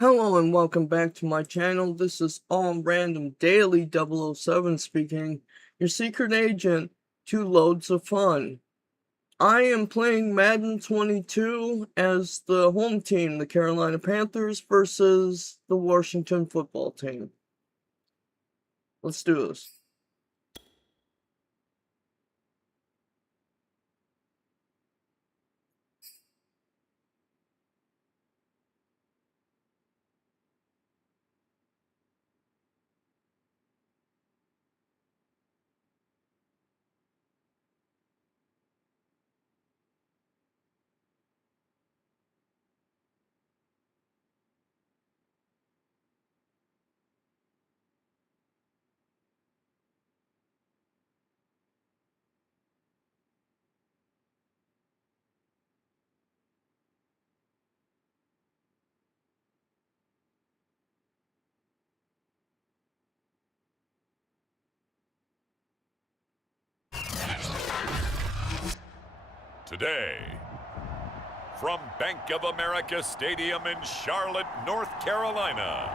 Hello and welcome back to my channel. This is All Random Daily 007 speaking, your secret agent to loads of fun. I am playing Madden 22 as the home team, the Carolina Panthers, versus the Washington football team. Let's do this. Today, from Bank of America Stadium in Charlotte, North Carolina,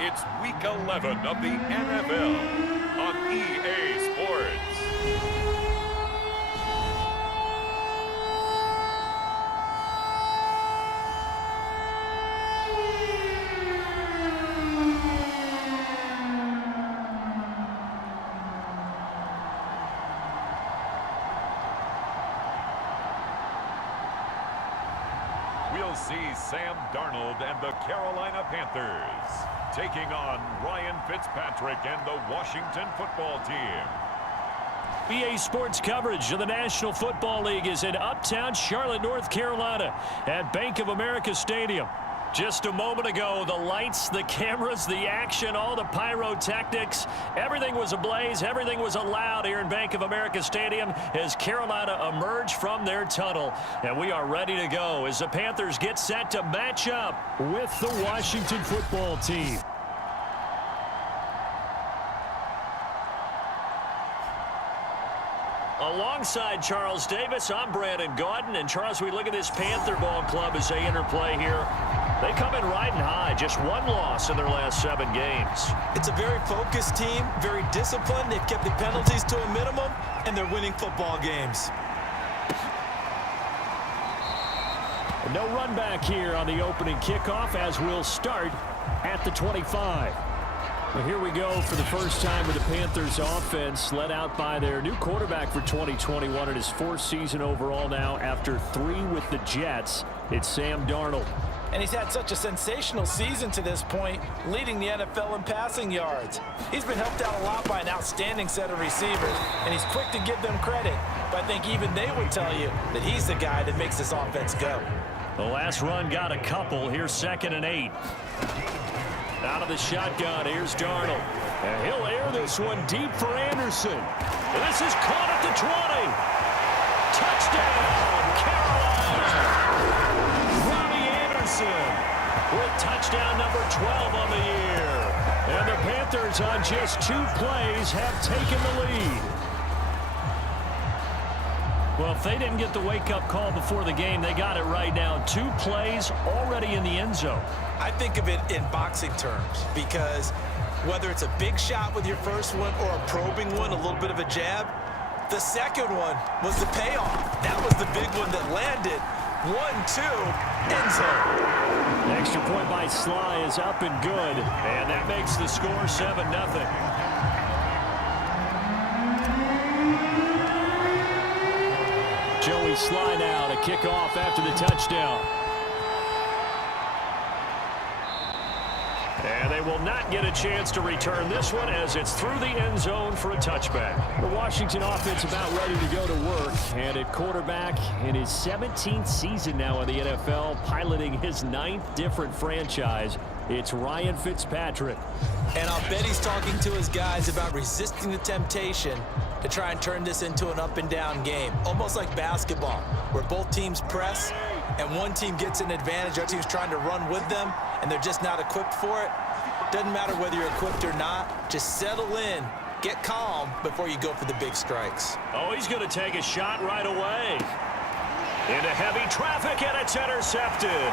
it's Week 11 of the NFL on EA Sports. We'll see Sam Darnold and the Carolina Panthers taking on Ryan Fitzpatrick and the Washington football team. EA Sports coverage of the National Football League is in uptown Charlotte, North Carolina at Bank of America Stadium. Just a moment ago, the lights, the cameras, the action, all the pyrotechnics, everything was ablaze, everything was allowed here in Bank of America Stadium as Carolina emerged from their tunnel. And we are ready to go as the Panthers get set to match up with the Washington football team. Alongside Charles Davis, I'm Brandon Gaudin. And Charles, we look at this Panther ball club as they interplay here. They come in riding high, just one loss in their last 7 games. It's a very focused team, very disciplined. They've kept the penalties to a minimum, and they're winning football games. No run back here on the opening kickoff as we'll start at the 25. Well, here we go for the first time with the Panthers offense led out by their new quarterback for 2021 in his 4th season overall now after 3 with the Jets. It's Sam Darnold. And he's had such a sensational season to this point, leading the NFL in passing yards. He's been helped out a lot by an outstanding set of receivers, and he's quick to give them credit. But I think even they would tell you that he's the guy that makes this offense go. The last run got a couple. Here's 2nd and 8. Out of the shotgun, here's Darnold. And he'll air this one deep for Anderson. And this is caught at the 20. Touchdown, Carolina! Robbie Anderson with touchdown number 12 on the year. And the Panthers on just 2 plays have taken the lead. Well, if they didn't get the wake-up call before the game, they got it right now. 2 plays already in the end zone. I think of it in boxing terms because whether it's a big shot with your first one or a probing one, a little bit of a jab, the second one was the payoff. That was the big one that landed. 1-2, end zone. Extra point by Sly is up and good, and that makes the score 7-0. Joey Sly now to kick off after the touchdown. And they will not get a chance to return this one as it's through the end zone for a touchback. The Washington offense about ready to go to work. And at quarterback in his 17th season now in the NFL, piloting his 9th different franchise, it's Ryan Fitzpatrick. And I'll bet he's talking to his guys about resisting the temptation to try and turn this into an up-and-down game. Almost like basketball, where both teams press, and one team gets an advantage, our team's trying to run with them, and they're just not equipped for it. Doesn't matter whether you're equipped or not. Just settle in, get calm before you go for the big strikes. Oh, he's going to take a shot right away. Into heavy traffic, and it's intercepted.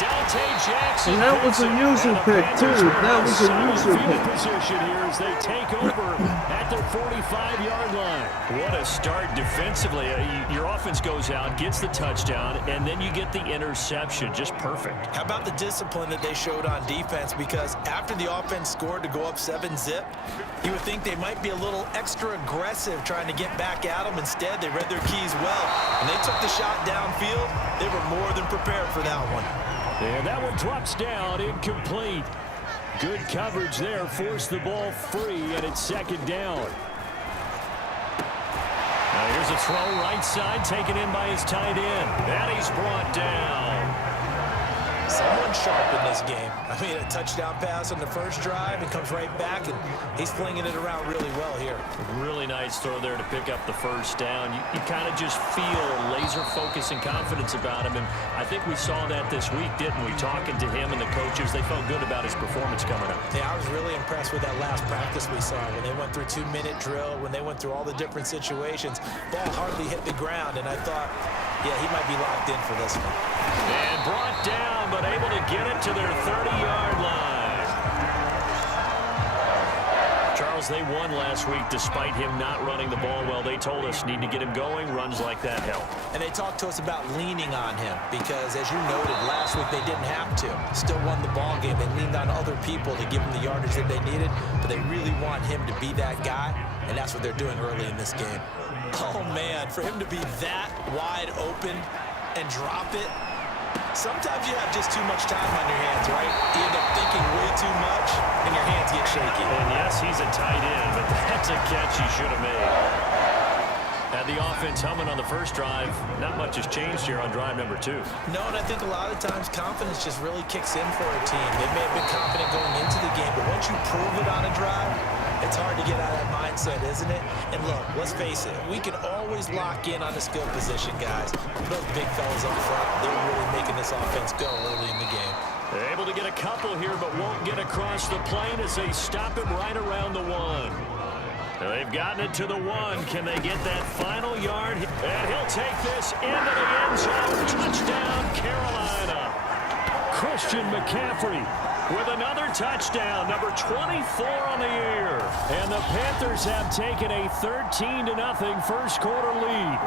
Dante Jackson. And that was a user pick, too. That was a user pick. Position here as they take over at their 45-yard line. What a start defensively. Your offense goes out, gets the touchdown, and then you get the interception. Just perfect. How about the discipline that they showed on defense? Because after the offense scored to go up 7-zip, you would think they might be a little extra aggressive trying to get back at them. Instead, they read their keys well. When they took the shot downfield, they were more than prepared for that one. And that one drops down, incomplete. Good coverage there, forced the ball free, and it's second down. Now here's a throw right side, taken in by his tight end. And he's brought down. Someone sharp in this game. I mean, a touchdown pass on the first drive and comes right back, and he's flinging it around really well here. Really nice throw there to pick up the first down. You kind of just feel laser focus and confidence about him, and I think we saw that this week, didn't we? Talking to him and the coaches, they felt good about his performance coming up. Yeah, I was really impressed with that last practice we saw when they went through 2-minute drill, when they went through all the different situations. Ball hardly hit the ground, and I thought, yeah, he might be locked in for this one. And brought down, but able to get it to their 30-yard line. Charles, they won last week despite him not running the ball well. They told us need to get him going. Runs like that help. And they talked to us about leaning on him because, as you noted, last week they didn't have to. Still won the ball game. They leaned on other people to give them the yardage that they needed, but they really want him to be that guy, and that's what they're doing early in this game. Oh, man, for him to be that wide open and drop it, sometimes you have just too much time on your hands, right? You end up thinking way too much, and your hands get shaky. And yes, he's a tight end, but that's a catch he should have made. Had the offense humming on the first drive. Not much has changed here on drive number 2. No, and I think a lot of times confidence just really kicks in for a team. They may have been confident going into the game, but once you prove it on a drive, it's hard to get out of that mindset, isn't it? And look, let's face it, we can always lock in on the skill position, guys. Those big fellas up front, they're really making this offense go early in the game. They're able to get a couple here, but won't get across the plane as they stop him right around the 1. They've gotten it to the 1. Can they get that final yard? And he'll take this into the end zone. Touchdown, Carolina. Christian McCaffrey with another touchdown, number 24 on the year. And the Panthers have taken a 13-0 first quarter lead.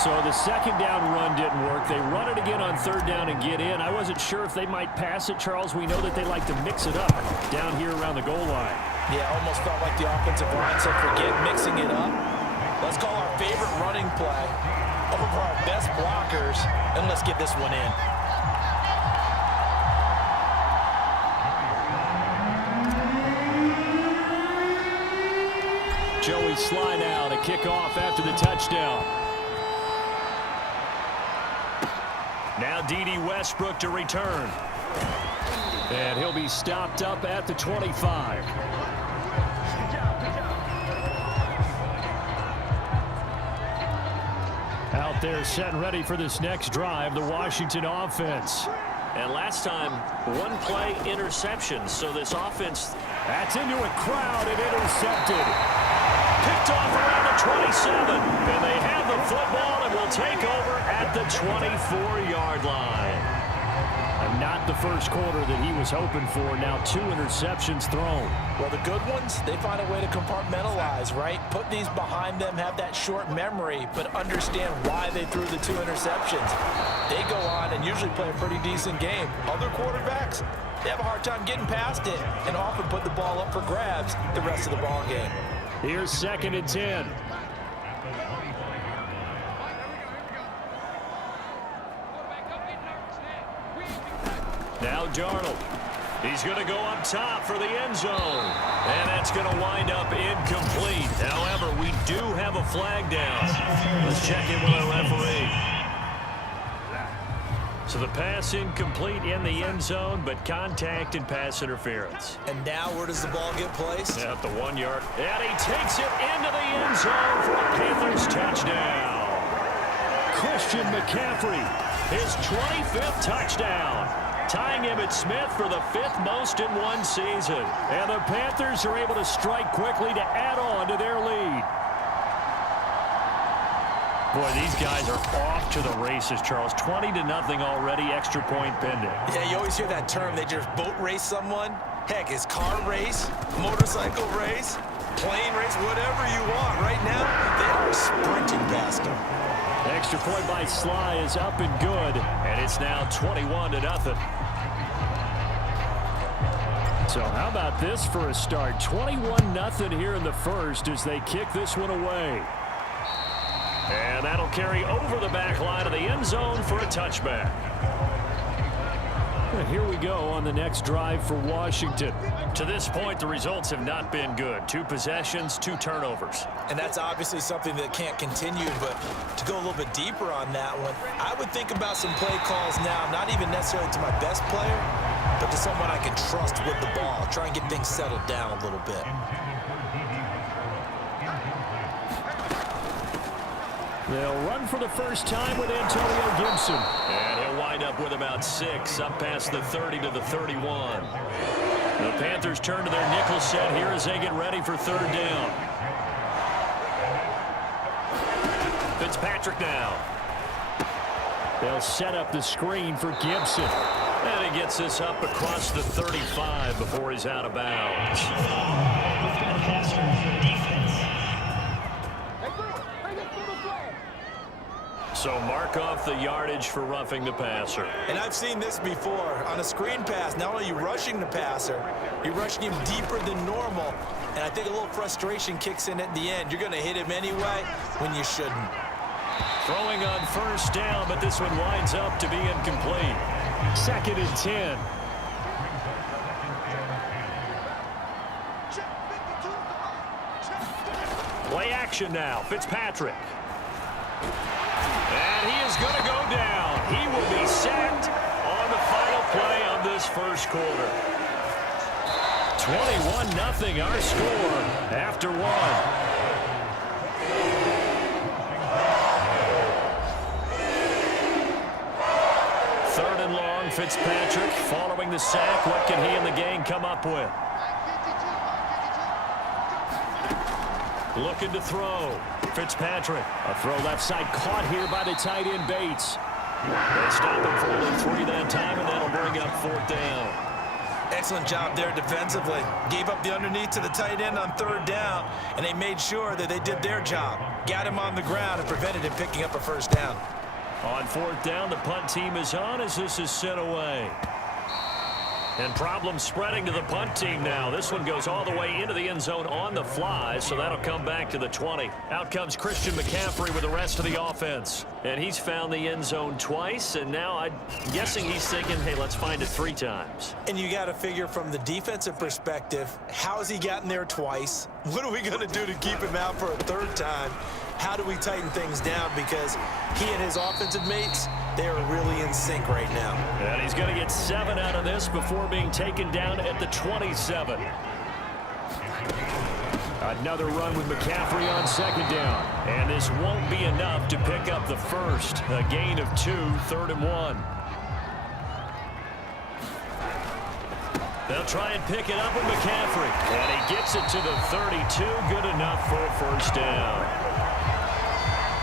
So the second down run didn't work. They run it again on third down and get in. I wasn't sure if they might pass it, Charles. We know that they like to mix it up down here around the goal line. Yeah, almost felt like the offensive line said, forget mixing it up. Let's call our favorite running play over our best blockers, and let's get this one in. Joey Sly now to kick off after the touchdown. Now D.D. Westbrook to return. And he'll be stopped up at the 25. Out there set and ready for this next drive, the Washington offense. And last time, one play interception. So this offense, that's into a crowd and intercepted. Picked off around the 27. And they have the football and will take over at the 24-yard line. And not the first quarter that he was hoping for. Now 2 interceptions thrown. Well, the good ones, they find a way to compartmentalize, right? Put these behind them, have that short memory, but understand why they threw the 2 interceptions. They go on and usually play a pretty decent game. Other quarterbacks, they have a hard time getting past it and often put the ball up for grabs the rest of the ball game. Here's 2nd and 10. Now Darnold. He's going to go up top for the end zone. And that's going to wind up incomplete. However, we do have a flag down. Let's check in with our referee. So the pass incomplete in the end zone, but contact and pass interference. And now where does the ball get placed? At the 1 yard. And he takes it into the end zone for a Panthers touchdown. Christian McCaffrey, his 25th touchdown. Tying Emmitt Smith for the 5th most in one season. And the Panthers are able to strike quickly to add on to their lead. Boy, these guys are off to the races, Charles. 20-0 already, extra point pending. Yeah, you always hear that term. They just boat race someone. Heck, it's car race, motorcycle race, plane race, whatever you want. Right now, they are sprinting past them. Extra point by Sly is up and good, and it's now 21-0. So how about this for a start? 21-0 here in the first as they kick this one away. And that'll carry over the back line of the end zone for a touchback. And here we go on the next drive for Washington. To this point, the results have not been good. 2 possessions, 2 turnovers. And that's obviously something that can't continue, but to go a little bit deeper on that one, I would think about some play calls now, not even necessarily to my best player, but to someone I can trust with the ball. Try and get things settled down a little bit. They'll run for the first time with Antonio Gibson. And he'll wind up with about 6, up past the 30 to the 31. The Panthers turn to their nickel set here as they get ready for 3rd down. Fitzpatrick now. They'll set up the screen for Gibson. And he gets this up across the 35 before he's out of bounds. So mark off the yardage for roughing the passer. And I've seen this before. On a screen pass, not only are you rushing the passer, you're rushing him deeper than normal. And I think a little frustration kicks in at the end. You're going to hit him anyway when you shouldn't. Throwing on 1st down, but this one winds up to be incomplete. 2nd and 10. Play action now. Fitzpatrick. And he is going to go down. He will be sacked on the final play of this first quarter. 21-0 our score after 1. Third and long, Fitzpatrick following the sack. What can he and the gang come up with? Looking to throw. Fitzpatrick. A throw left side caught here by the tight end Bates. They stop him for only 3 that time, and that'll bring up 4th down. Excellent job there defensively. Gave up the underneath to the tight end on 3rd down, and they made sure that they did their job. Got him on the ground and prevented him picking up a 1st down. On 4th down, the punt team is on as this is sent away. And problems spreading to the punt team now. This one goes all the way into the end zone on the fly, so that'll come back to the 20. Out comes Christian McCaffrey with the rest of the offense. And he's found the end zone twice, and now I'm guessing he's thinking, hey, let's find it 3 times. And you got to figure from the defensive perspective, how's he gotten there twice? What are we going to do to keep him out for a 3rd time? How do we tighten things down? Because he and his offensive mates, they are really in sync right now. And he's going to get 7 out of this before being taken down at the 27. Another run with McCaffrey on 2nd down. And this won't be enough to pick up the first. A gain of 2, 3rd and 1. They'll try and pick it up with McCaffrey. And he gets it to the 32. Good enough for a 1st down.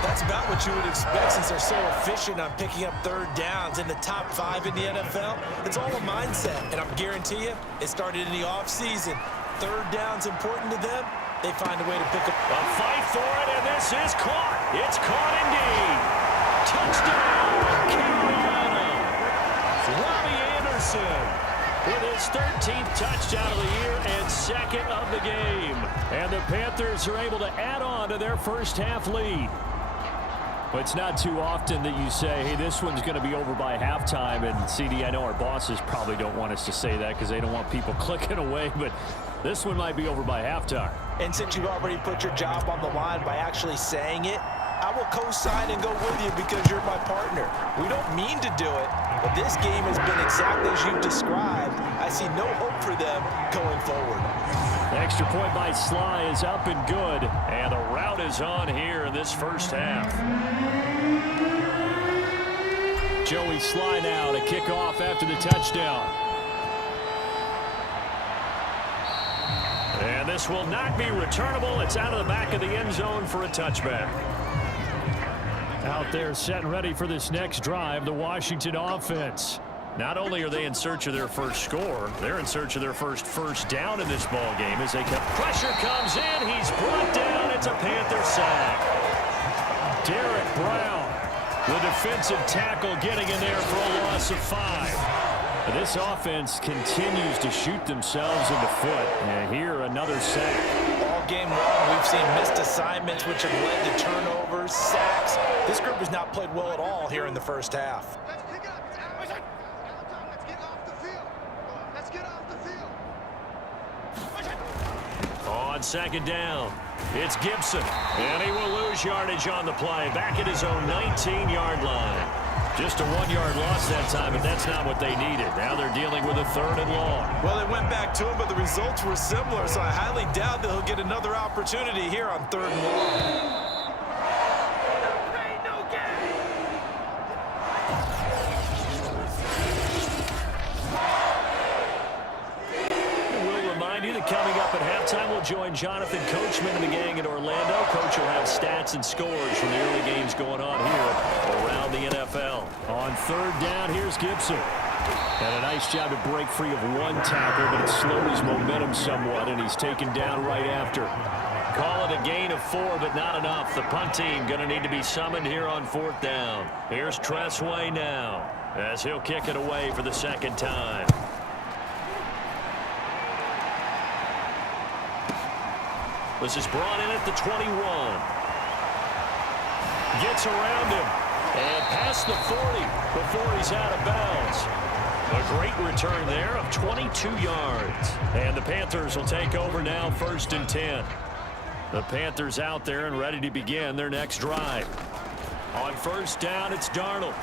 That's about what you would expect since they're so efficient on picking up 3rd downs in the top 5 in the NFL. It's all a mindset, and I guarantee you, it started in the offseason. 3rd down's important to them. They find a way to pick up. A fight for it, and this is caught. It's caught indeed. Touchdown, Carolina. Robbie Anderson with his 13th touchdown of the year and 2nd of the game. And the Panthers are able to add on to their first half lead. But it's not too often that you say, hey, this one's going to be over by halftime. And, CD, I know our bosses probably don't want us to say that because they don't want people clicking away. But this one might be over by halftime. And since you've already put your job on the line by actually saying it, I will co-sign and go with you because you're my partner. We don't mean to do it, but this game has been exactly as you've described. I see no hope for them going forward. The extra point by Sly is up and good, and the route is on here in this first half. Joey Sly now to kick off after the touchdown. And this will not be returnable. It's out of the back of the end zone for a touchback. Out there set and ready for this next drive, the Washington offense. Not only are they in search of their first score, they're in search of their first down in this ball game as they come. Pressure comes in. He's brought down. It's a Panther sack. Derek Brown, the defensive tackle, getting in there for a loss of 5. This offense continues to shoot themselves in the foot. And here, another sack. All game long, we've seen missed assignments, which have led to turnovers, sacks. This group has not played well at all here in the first half. On second down, it's Gibson, and he will lose yardage on the play, back at his own 19-yard line. Just a 1-yard loss that time, but that's not what they needed. Now they're dealing with a 3rd and long. Well, they went back to him, but the results were similar, so I highly doubt that he'll get another opportunity here on 3rd and long. Coming up at halftime, we'll join Jonathan Coachman and the gang in Orlando. Coach will have stats and scores from the early games going on here around the NFL. On 3rd down, here's Gibson. And a nice job to break free of one tackle, but it slowed his momentum somewhat, and he's taken down right after. Call it a gain of 4, but not enough. The punt team going to need to be summoned here on 4th down. Here's Tressway now as he'll kick it away for the 2nd time. This is brought in at the 21. Gets around him and past the 40 before he's out of bounds. A great return there of 22 yards. And the Panthers will take over now, 1st and 10. The Panthers out there and ready to begin their next drive. On 1st down, it's Darnold.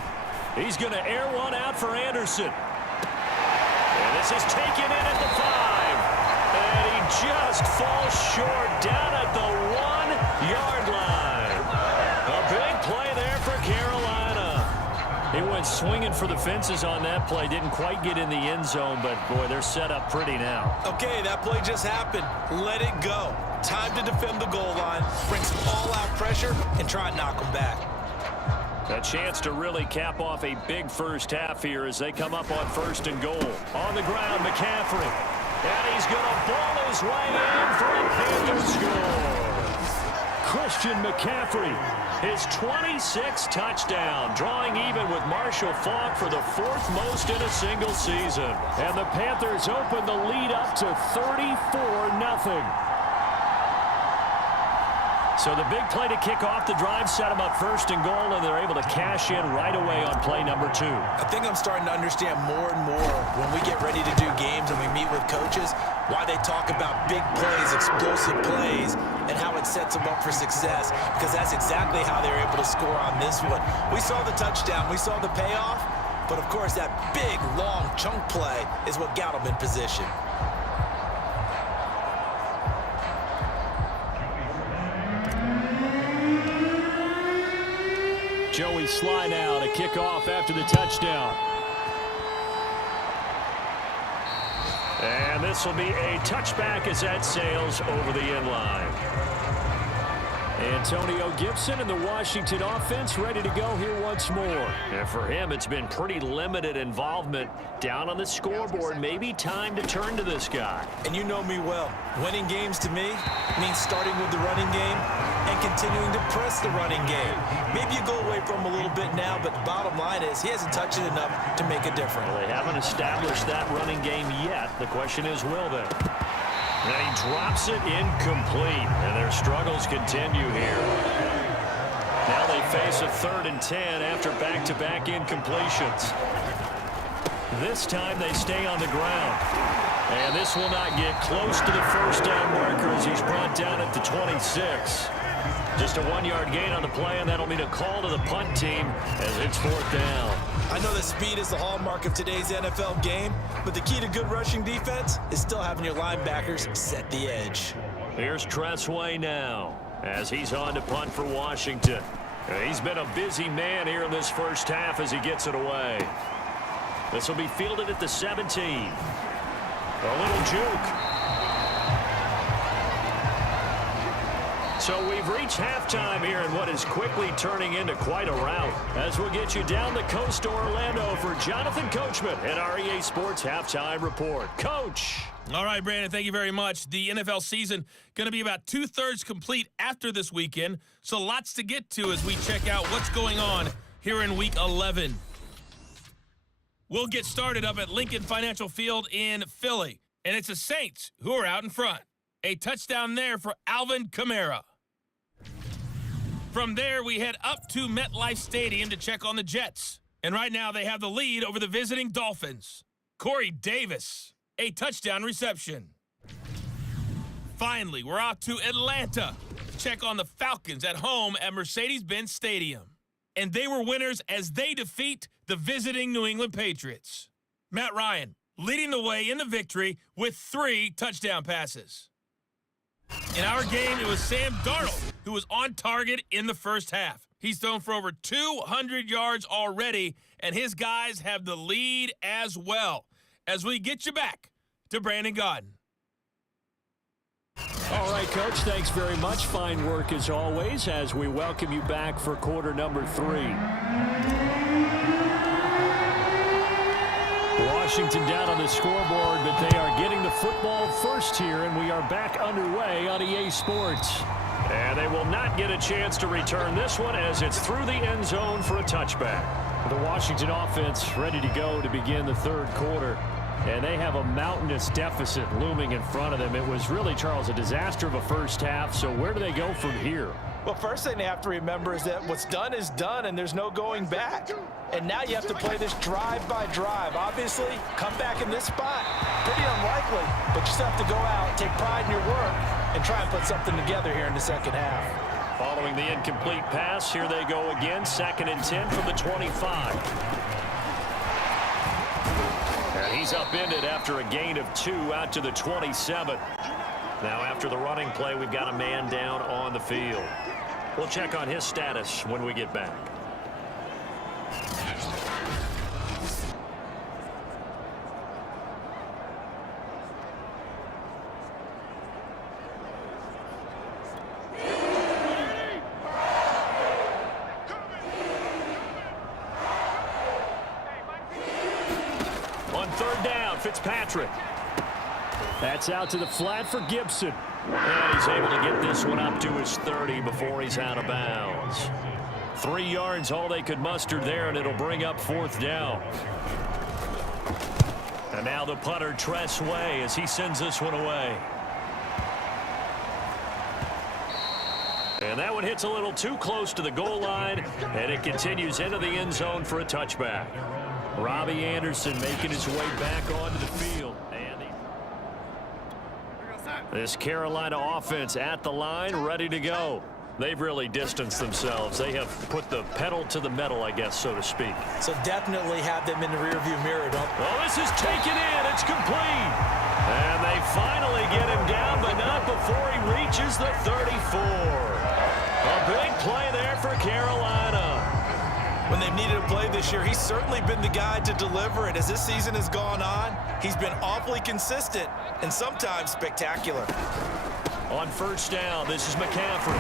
He's going to air one out for Anderson. And this is taken in at the 5. And he just falls short down at the 1-yard line. A big play there for Carolina. He went swinging for the fences on that play. Didn't quite get in the end zone, but, boy, they're set up pretty now. Okay, that play just happened. Let it go. Time to defend the goal line. Bring some all-out pressure and try and knock them back. A chance to really cap off a big first half here as they come up on 1st and goal. On the ground, McCaffrey. And he's going to ball his way in for a Panther score. Christian McCaffrey, his 26th touchdown, drawing even with Marshall Faulk for the 4th most in a single season. And the Panthers open the lead up to 34-0. So the big play to kick off the drive set them up 1st and goal, and they're able to cash in right away on play number 2. I think I'm starting to understand more and more when we get ready to do games and we meet with coaches, why they talk about big plays, explosive plays, and how it sets them up for success, because that's exactly how they were able to score on this one. We saw the touchdown, we saw the payoff, but of course that big, long chunk play is what got them in position. Joey Sly now to kick off after the touchdown. And this will be a touchback as that sails over the end line. Antonio Gibson and the Washington offense ready to go here once more. And for him, it's been pretty limited involvement down on the scoreboard. Maybe time to turn to this guy. And you know me well. Winning games to me means starting with the running game and continuing to press the running game. Maybe you go away from him a little bit now, but the bottom line is he hasn't touched it enough to make a difference. Well, they haven't established that running game yet. The question is, will they? And he drops it incomplete, and their struggles continue here. Now they face a 3rd and 10 after back-to-back incompletions. This time they stay on the ground. And this will not get close to the 1st down marker as he's brought down at the 26. Just a 1-yard gain on the play, and that'll mean a call to the punt team as it's 4th down. I know that speed is the hallmark of today's NFL game, but the key to good rushing defense is still having your linebackers set the edge. Here's Tressway now as he's on to punt for Washington. He's been a busy man here in this first half as he gets it away. This will be fielded at the 17. A little juke. So we've reached halftime here in what is quickly turning into quite a rout. As we'll get you down the coast to Orlando for Jonathan Coachman at our EA Sports Halftime Report. Coach. All right, Brandon, thank you very much. The NFL season going to be about 2/3 complete after this weekend, so lots to get to as we check out what's going on here in Week 11. We'll get started up at Lincoln Financial Field in Philly, and it's the Saints who are out in front. A touchdown there for Alvin Kamara. From there, we head up to MetLife Stadium to check on the Jets. And right now, they have the lead over the visiting Dolphins. Corey Davis, a touchdown reception. Finally, we're off to Atlanta to check on the Falcons at home at Mercedes-Benz Stadium. And they were winners as they defeat the visiting New England Patriots. Matt Ryan leading the way in the victory with 3 touchdown passes. In our game, it was Sam Darnold who was on target in the first half. He's thrown for over 200 yards already, and his guys have the lead as well. As we get you back to Brandon Gaudin. All right, Coach, thanks very much. Fine work as always as we welcome you back for quarter number 3. Washington down on the scoreboard, but they are getting the football first here, and we are back underway on EA Sports. And they will not get a chance to return this one as it's through the end zone for a touchback. The Washington offense ready to go to begin the third quarter. And they have a mountainous deficit looming in front of them. It was really, Charles, a disaster of a first half. So where do they go from here? Well, first thing they have to remember is that what's done is done, and there's no going back. And now you have to play this drive by drive. Obviously, come back in this spot, pretty unlikely, but you still have to go out, take pride in your work, and try and put something together here in the second half. Following the incomplete pass, here they go again, 2nd and 10 from the 25. And he's upended after a gain of 2 out to the 27. Now after the running play, we've got a man down on the field. We'll check on his status when we get back. On 3rd down, Fitzpatrick. That's out to the flat for Gibson. And he's able to get this one up to his 30 before he's out of bounds. 3 yards, all they could muster there, and it'll bring up 4th down. And now the punter, Tress Way, as he sends this one away. And that one hits a little too close to the goal line, and it continues into the end zone for a touchback. Robbie Anderson making his way back onto the field. This Carolina offense at the line, ready to go. They've really distanced themselves. They have put the pedal to the metal, I guess, so to speak. So definitely have them in the rearview mirror. Well, this is taken in. It's complete. And they finally get him down, but not before he reaches the 34. A big play there for Carolina. When they've needed a play this year, he's certainly been the guy to deliver it. As this season has gone on, he's been awfully consistent and sometimes spectacular. On 1st down, this is McCaffrey.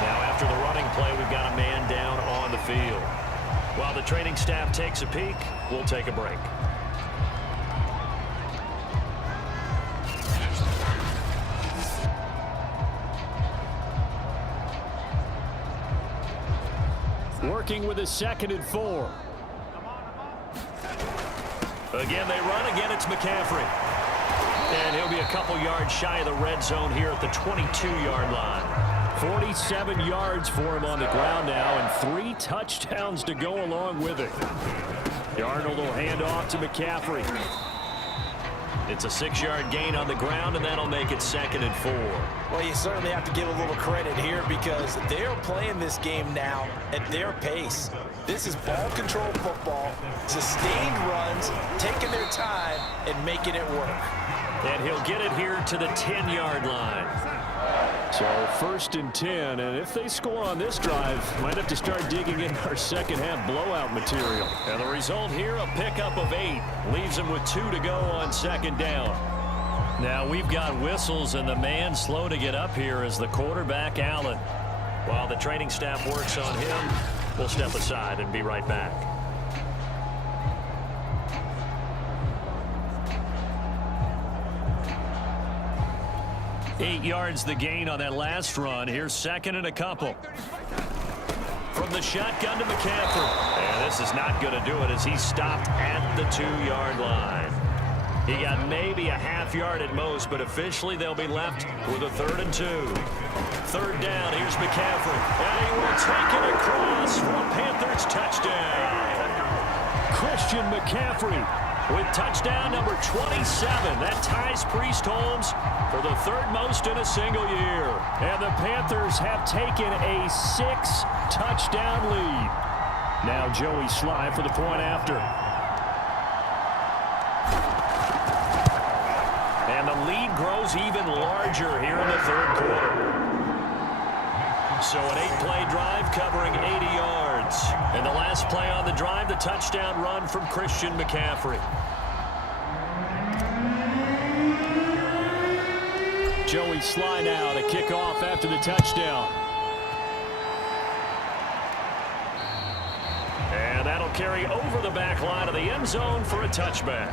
Now after the running play, we've got a man down on the field. While the training staff takes a peek, we'll take a break. Working with a 2nd and 4. Again, they run. Again, it's McCaffrey. And he'll be a couple yards shy of the red zone here at the 22-yard line. 47 yards for him on the ground now, and 3 touchdowns to go along with it. Darnold will hand off to McCaffrey. It's a 6-yard gain on the ground, and that'll make it 2nd and 4. Well, you certainly have to give a little credit here because they're playing this game now at their pace. This is ball control football, sustained runs, taking their time and making it work. And he'll get it here to the 10-yard line. So 1st and 10, and if they score on this drive, might have to start digging in our second half blowout material. And the result here, a pickup of 8, leaves them with 2 to go on 2nd down. Now we've got whistles, and the man slow to get up here is the quarterback, Allen. While the training staff works on him, we'll step aside and be right back. Eight yards the gain on that last run. Here's second and a couple. From the shotgun to McCaffrey. And this is not going to do it as he stopped at the 2-yard line. He got maybe a half yard at most, but officially they'll be left with a 3rd and 2. Third down, here's McCaffrey. And he will take it across for a Panthers touchdown. Christian McCaffrey with touchdown number 27. That ties Priest Holmes for the 3rd most in a single year. And the Panthers have taken a 6-touchdown lead. Now Joey Sly for the point after. And the lead grows even larger here in the 3rd quarter. So an 8-play drive covering 80 yards. And the last play on the drive, the touchdown run from Christian McCaffrey. Joey Sly now to kick off after the touchdown. And that'll carry over the back line of the end zone for a touchback.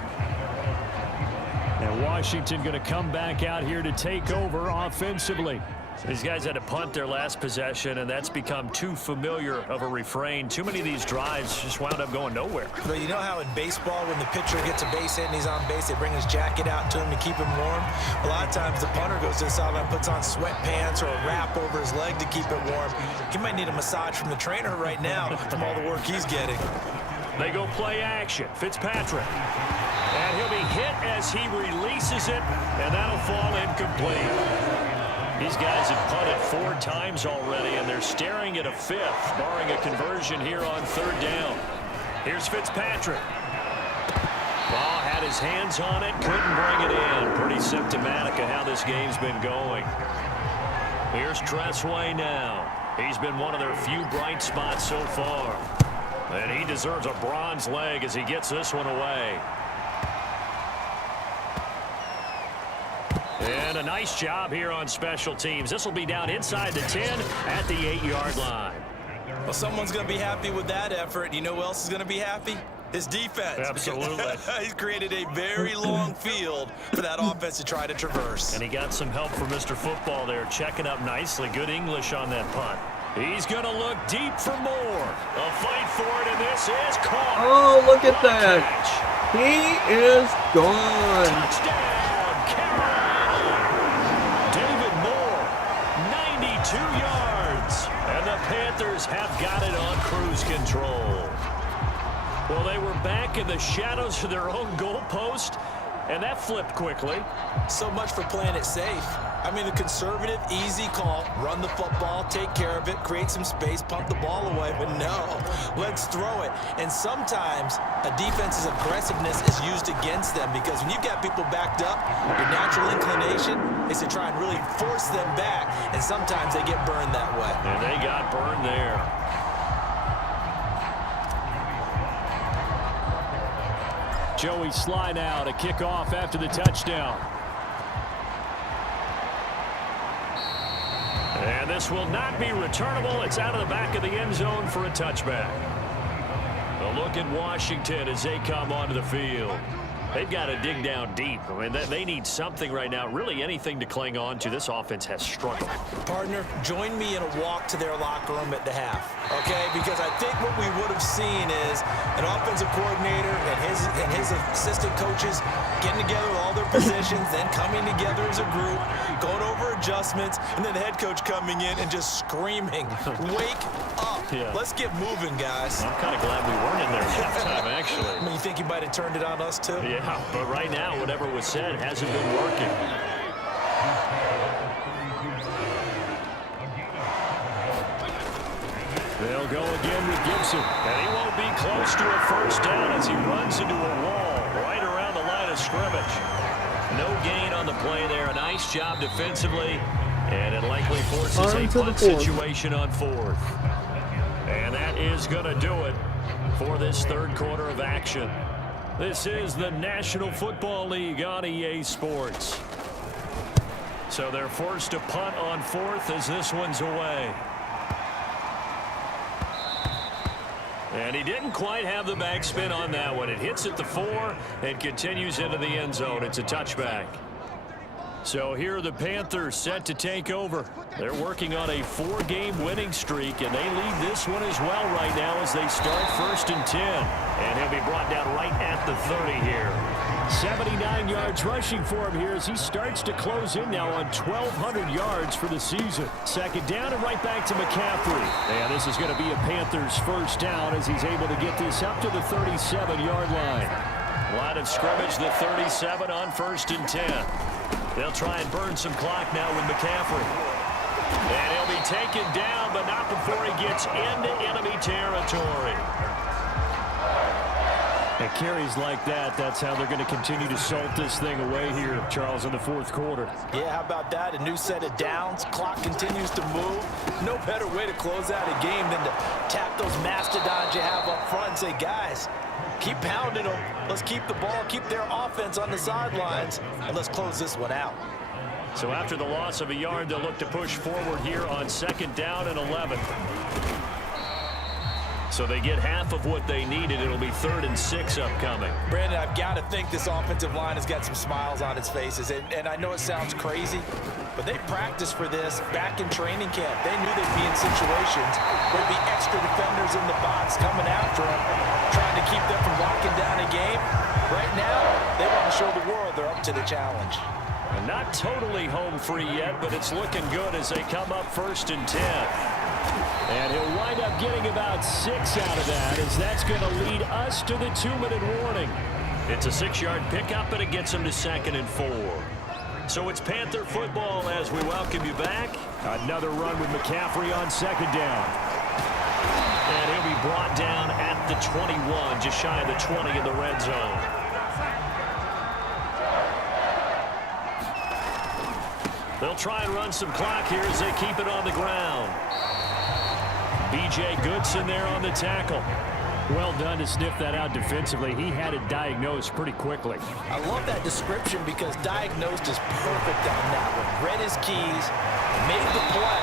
And Washington going to come back out here to take over offensively. These guys had to punt their last possession, and that's become too familiar of a refrain. Too many of these drives just wound up going nowhere. But you know how in baseball, when the pitcher gets a base hit and he's on base, they bring his jacket out to him to keep him warm? A lot of times the punter goes to the sideline, puts on sweatpants or a wrap over his leg to keep it warm. He might need a massage from the trainer right now from all the work he's getting. They go play action. Fitzpatrick. And he'll be hit as he releases it, and that'll fall incomplete. These guys have punted 4 times already, and they're staring at a 5th, barring a conversion here on 3rd down. Here's Fitzpatrick. Ball had his hands on it, couldn't bring it in. Pretty symptomatic of how this game's been going. Here's Tressway now. He's been one of their few bright spots so far. And he deserves a bronze leg as he gets this one away. And a nice job here on special teams. This will be down inside the 10 at the 8-yard line. Well, someone's going to be happy with that effort. You know who else is going to be happy? His defense. Absolutely. He's created a very long field for that offense to try to traverse. And he got some help from Mr. Football there, checking up nicely. Good English on that punt. He's going to look deep for more. A fight for it, and this is caught. Oh, look at that. He is gone. Touchdown, David Moore, 92 yards. And the Panthers have got it on cruise control. Well, they were back in the shadows of their own goalpost, and that flipped quickly. So much for playing it safe. I mean, the conservative, easy call, run the football, take care of it, create some space, pump the ball away. But no, let's throw it. And sometimes a defense's aggressiveness is used against them because when you've got people backed up, your natural inclination is to try and really force them back, and sometimes they get burned that way. And they got burned there. Joey Sly now to kick off after the touchdown. And this will not be returnable. It's out of the back of the end zone for a touchback. A look at Washington as they come onto the field. They've got to dig down deep. I mean, they need something right now, really anything to cling on to. This offense has struggled. Partner, join me in a walk to their locker room at the half, okay? Because I think what we would have seen is an offensive coordinator and his assistant coaches getting together with all their positions, then coming together as a group, going over adjustments, and then the head coach coming in and just screaming, wake up. Yeah. Let's get moving, guys. I'm kind of glad we weren't in there at halftime, actually. I mean, you think he might have turned it on us, too? Yeah, but right now, whatever was said hasn't been working. They'll go again with Gibson. And he won't be close to a first down as he runs into a wall right around the line of scrimmage. No gain on the play there. A nice job defensively. And it likely forces a punt situation on 4th. And that is going to do it for this 3rd quarter of action. This is the National Football League on EA Sports. So they're forced to punt on 4th as this one's away. And he didn't quite have the backspin on that one. It hits at the 4 and continues into the end zone. It's a touchback. So here are the Panthers set to take over. They're working on a 4-game winning streak, and they lead this one as well right now as they start 1st and 10. And he'll be brought down right at the 30 here. 79 yards rushing for him here as he starts to close in now on 1,200 yards for the season. 2nd down and right back to McCaffrey. And this is going to be a Panthers 1st down as he's able to get this up to the 37-yard line. Line of scrimmage, the 37 on 1st and 10. They'll try and burn some clock now with McCaffrey. And he'll be taken down, but not before he gets into enemy territory. And carries like that, that's how they're going to continue to salt this thing away here, Charles, in the 4th quarter. Yeah, how about that? A new set of downs. Clock continues to move. No better way to close out a game than to tap those mastodons you have up front and say, guys, keep pounding them. Let's keep the ball, keep their offense on the sidelines, and let's close this one out. So after the loss of a yard, they'll look to push forward here on 2nd down and 11. So they get half of what they needed. It'll be 3rd and 6 upcoming. Brandon, I've got to think this offensive line has got some smiles on its faces. And I know it sounds crazy, but they practiced for this back in training camp. They knew they'd be in situations where there'd be extra defenders in the box coming after them, trying to keep them from locking down a game. Right now, they want to show the world they're up to the challenge. And not totally home free yet, but it's looking good as they come up 1st and 10. And he'll wind up getting about 6 out of that, as that's going to lead us to the 2-minute warning. It's a 6-yard pickup, and it gets him to 2nd and 4. So it's Panther football as we welcome you back. Another run with McCaffrey on 2nd down. And he'll be brought down at the 21, just shy of the 20 in the red zone. They'll try and run some clock here as they keep it on the ground. B.J. Goodson there on the tackle. Well done to sniff that out defensively. He had it diagnosed pretty quickly. I love that description because diagnosed is perfect on that one. Read his keys, made the play,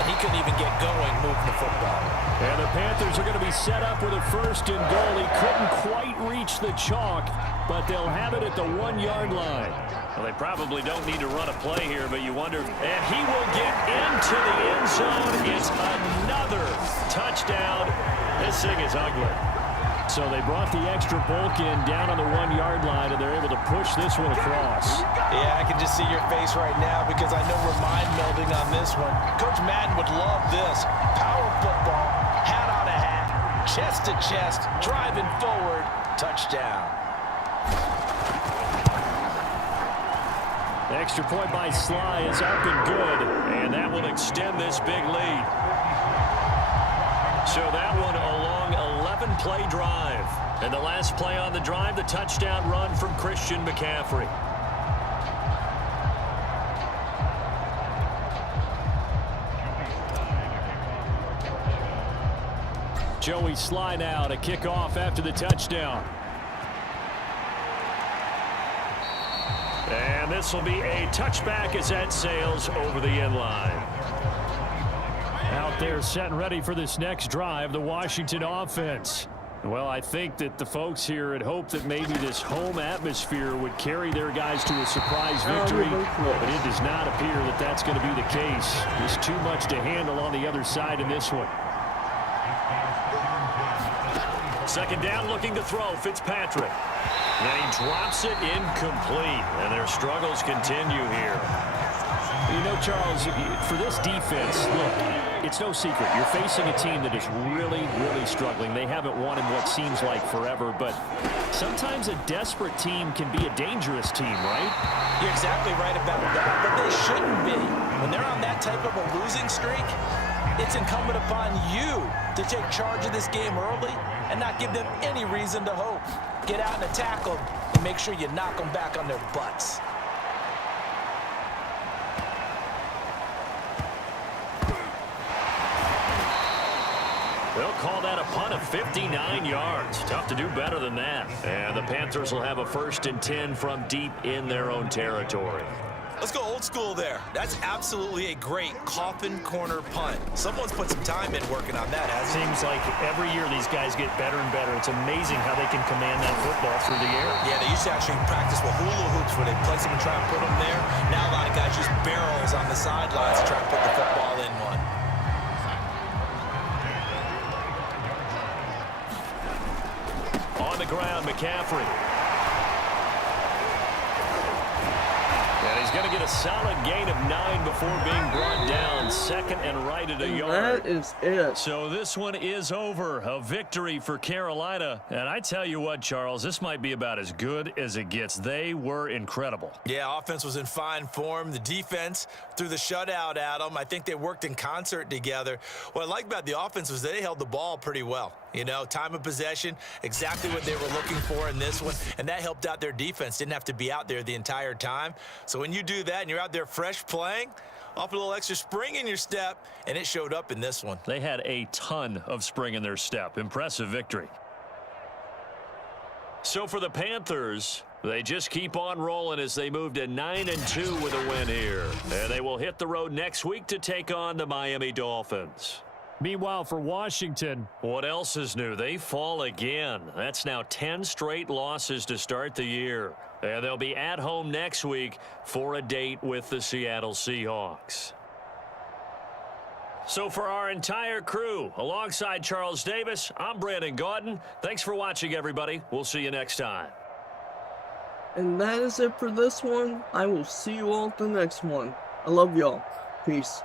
and he couldn't even get going moving the football. And the Panthers are going to be set up with a 1st and goal. He couldn't quite reach the chalk, but they'll have it at the 1-yard line. Well, they probably don't need to run a play here, but you wonder. And he will get into the end zone. It's another touchdown. This thing is ugly. So they brought the extra bulk in down on the 1-yard line, and they're able to push this one across. Yeah, I can just see your face right now because I know we're mind melding on this one. Coach Madden would love this. Power football, hat on a hat, chest to chest, driving forward, touchdown. The extra point by Sly is up and good, and that will extend this big lead. So that one a long 11-play drive. And the last play on the drive, the touchdown run from Christian McCaffrey. Joey Sly now to kick off after the touchdown. And this will be a touchback as that sails over the end line. Out there set and ready for this next drive, the Washington offense. Well, I think that the folks here had hoped that maybe this home atmosphere would carry their guys to a surprise victory, but it does not appear that that's going to be the case. There's too much to handle on the other side in this one. 2nd down, looking to throw, Fitzpatrick. And he drops it incomplete, and their struggles continue here. You know, Charles, for this defense, look, it's no secret. You're facing a team that is really, really struggling. They haven't won in what seems like forever, but sometimes a desperate team can be a dangerous team, right? You're exactly right about that, but they shouldn't be. When they're on that type of a losing streak, it's incumbent upon you to take charge of this game early and not give them any reason to hope. Get out and attack them and make sure you knock them back on their butts. They'll call that a punt of 59 yards. Tough to do better than that. And the Panthers will have a 1st and 10 from deep in their own territory. Let's go old school there. That's absolutely a great coffin corner punt. Someone's put some time in working on that, hasn't he? Seems like every year these guys get better and better. It's amazing how they can command that football through the air. Yeah, they used to actually practice with hula hoops where they place them and try and put them there. Now a lot of guys use barrels on the sidelines to try and put the football in one. On the ground, McCaffrey. And he's going to get a solid gain of 9 before being brought down. Second and right at a yard. That is it. So this one is over. A victory for Carolina. And I tell you what, Charles, this might be about as good as it gets. They were incredible. Yeah, offense was in fine form. The defense threw the shutout at them. I think they worked in concert together. What I like about the offense was they held the ball pretty well. You know, time of possession, exactly what they were looking for in this one, and that helped out their defense. Didn't have to be out there the entire time. So when you do that and you're out there fresh playing, off a little extra spring in your step, and it showed up in this one. They had a ton of spring in their step. Impressive victory. So for the Panthers, they just keep on rolling as they move to 9-2 with a win here. And they will hit the road next week to take on the Miami Dolphins. Meanwhile, for Washington, what else is new? They fall again. That's now 10 straight losses to start the year. And they'll be at home next week for a date with the Seattle Seahawks. So for our entire crew, alongside Charles Davis, I'm Brandon Gaudin. Thanks for watching, everybody. We'll see you next time. And that is it for this one. I will see you all at the next one. I love y'all. Peace.